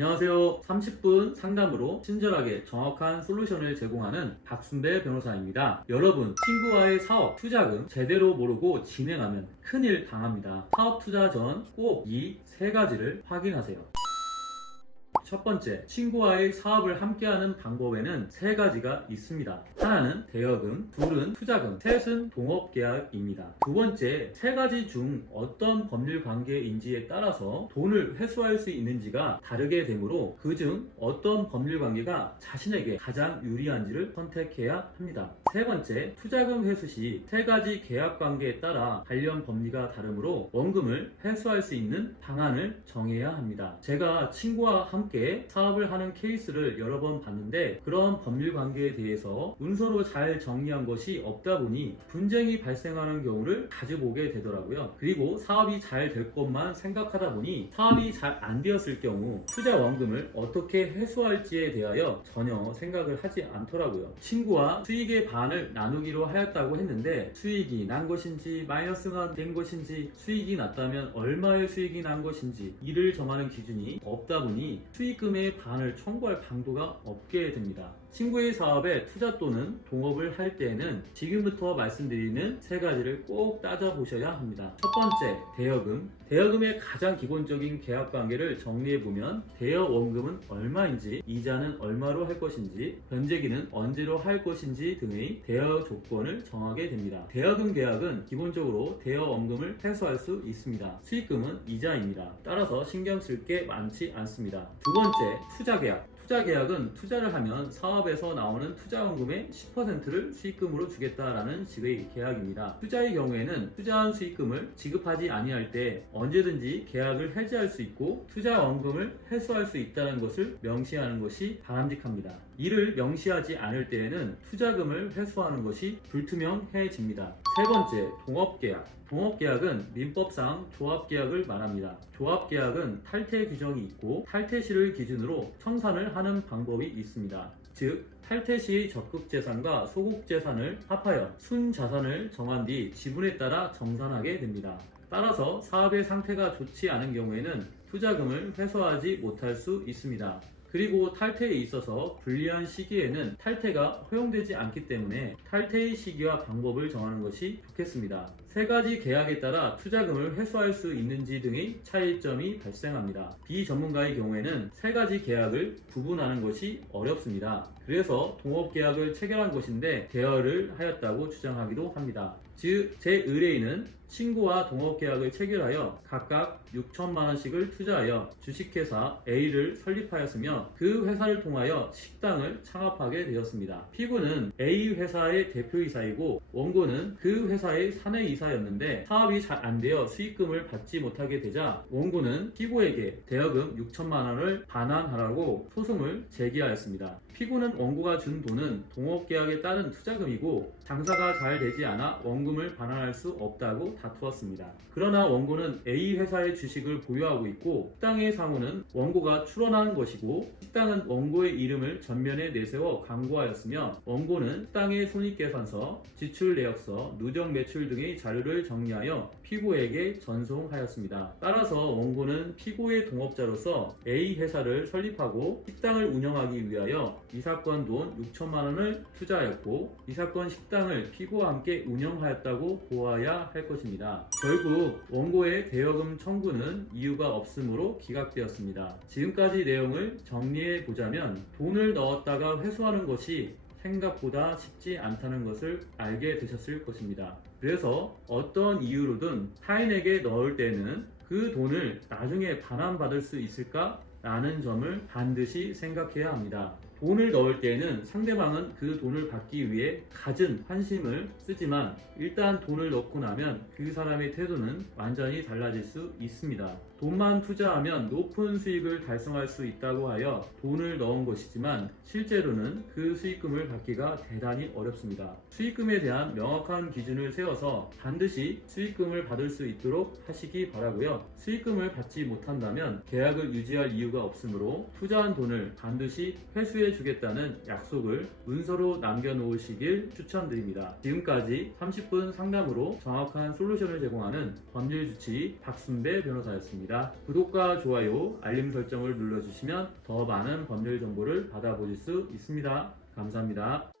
안녕하세요. 30분 상담으로 친절하게 정확한 솔루션을 제공하는 박순배 변호사입니다. 여러분, 친구와의 사업, 투자금 제대로 모르고 진행하면 큰일 당합니다. 사업 투자 전 꼭 이 세 가지를 확인하세요. 첫 번째, 친구와의 사업을 함께하는 방법에는 세 가지가 있습니다. 하나는 대여금, 둘은 투자금, 셋은 동업계약입니다. 두 번째, 세 가지 중 어떤 법률 관계인지에 따라서 돈을 회수할 수 있는지가 다르게 되므로 그중 어떤 법률 관계가 자신에게 가장 유리한지를 선택해야 합니다. 세 번째, 투자금 회수 시 세 가지 계약 관계에 따라 관련 법리가 다르므로 원금을 회수할 수 있는 방안을 정해야 합니다. 제가 친구와 함께 사업을 하는 케이스를 여러 번 봤는데 그런 법률 관계에 대해서 문서로 잘 정리한 것이 없다 보니 분쟁이 발생하는 경우를 자주 보게 되더라고요. 그리고 사업이 잘 될 것만 생각하다 보니 사업이 잘 안 되었을 경우 투자 원금을 어떻게 회수할지에 대하여 전혀 생각을 하지 않더라고요. 친구와 수익의 반을 나누기로 하였다고 했는데 수익이 난 것인지 마이너스가 된 것인지, 수익이 났다면 얼마의 수익이 난 것인지 이를 정하는 기준이 없다 보니 수익금의 반을 청구할 방도가 없게 됩니다. 친구의 사업에 투자 또는 동업을 할 때에는 지금부터 말씀드리는 세 가지를 꼭 따져보셔야 합니다. 첫 번째, 대여금. 대여금의 가장 기본적인 계약 관계를 정리해보면 대여 원금은 얼마인지, 이자는 얼마로 할 것인지, 변제기는 언제로 할 것인지 등의 대여 조건을 정하게 됩니다. 대여금 계약은 기본적으로 대여 원금을 회수할 수 있습니다. 수익금은 이자입니다. 따라서 신경 쓸 게 많지 않습니다. 두 번째, 투자 계약. 투자 계약은 투자를 하면 사업에서 나오는 투자원금의 10%를 수익금으로 주겠다라는 식의 계약입니다. 투자의 경우에는 투자한 수익금을 지급하지 아니할 때 언제든지 계약을 해지할 수 있고 투자원금을 회수할 수 있다는 것을 명시하는 것이 바람직합니다. 이를 명시하지 않을 때에는 투자금을 회수하는 것이 불투명해집니다. 세 번째, 동업계약. 동업계약은 민법상 조합계약을 말합니다. 조합계약은 탈퇴 규정이 있고 탈퇴 시를 기준으로 청산을 하는 방법이 있습니다. 즉, 탈퇴 시의 적극재산과 소극재산을 합하여 순자산을 정한 뒤 지분에 따라 정산하게 됩니다. 따라서 사업의 상태가 좋지 않은 경우에는 투자금을 회수하지 못할 수 있습니다. 그리고 탈퇴에 있어서 불리한 시기에는 탈퇴가 허용되지 않기 때문에 탈퇴의 시기와 방법을 정하는 것이 좋겠습니다. 세 가지 계약에 따라 투자금을 회수할 수 있는지 등의 차이점이 발생합니다. 비전문가의 경우에는 세 가지 계약을 구분하는 것이 어렵습니다. 그래서 동업계약을 체결한 것인데 대여를 하였다고 주장하기도 합니다. 즉, 제 의뢰인은 친구와 동업계약을 체결하여 각각 6천만원씩을 투자하여 주식회사 A를 설립하였으며 그 회사를 통하여 식당을 창업하게 되었습니다. 피고는 A 회사의 대표이사이고 원고는 그 회사의 사내이사였는데 사업이 잘 안되어 수익금을 받지 못하게 되자 원고는 피고에게 대여금 6천만원을 반환하라고 소송을 제기하였습니다. 피고는 원고가 준 돈은 동업계약에 따른 투자금이고 장사가 잘 되지 않아 원금을 반환할 수 없다고 다투었습니다. 그러나 원고는 A 회사의 주식을 보유하고 있고 식당의 상호는 원고가 출원한 것이고 식당은 원고의 이름을 전면에 내세워 광고하였으며 원고는 식당의 손익계산서, 지출내역서, 누적 매출 등의 자료를 정리하여 피고에게 전송하였습니다. 따라서 원고는 피고의 동업자로서 A 회사를 설립하고 식당을 운영하기 위하여 이 사건 돈 6천만원을 투자하였고 이 사건 식당을 피고와 함께 운영하였다고 보아야 할 것입니다. 결국 원고의 대여금 청구는 이유가 없으므로 기각되었습니다. 지금까지 내용을 정리해 보자면 돈을 넣었다가 회수하는 것이 생각보다 쉽지 않다는 것을 알게 되셨을 것입니다. 그래서 어떤 이유로든 타인에게 넣을 때는 그 돈을 나중에 반환받을 수 있을까? 라는 점을 반드시 생각해야 합니다. 돈을 넣을 때에는 상대방은 그 돈을 받기 위해 갖은 환심을 쓰지만 일단 돈을 넣고 나면 그 사람의 태도는 완전히 달라질 수 있습니다. 돈만 투자하면 높은 수익을 달성할 수 있다고 하여 돈을 넣은 것이지만 실제로는 그 수익금을 받기가 대단히 어렵습니다. 수익금에 대한 명확한 기준을 세워서 반드시 수익금을 받을 수 있도록 하시기 바라고요. 수익금을 받지 못한다면 계약을 유지할 이유가 없으므로 투자한 돈을 반드시 회수해 처리해 주겠다는 약속을 문서로 남겨놓으시길 추천드립니다. 지금까지 30분 상담으로 정확한 솔루션을 제공하는 법률주치 박순배 변호사였습니다. 구독과 좋아요, 알림 설정을 눌러주시면 더 많은 법률 정보를 받아보실 수 있습니다. 감사합니다.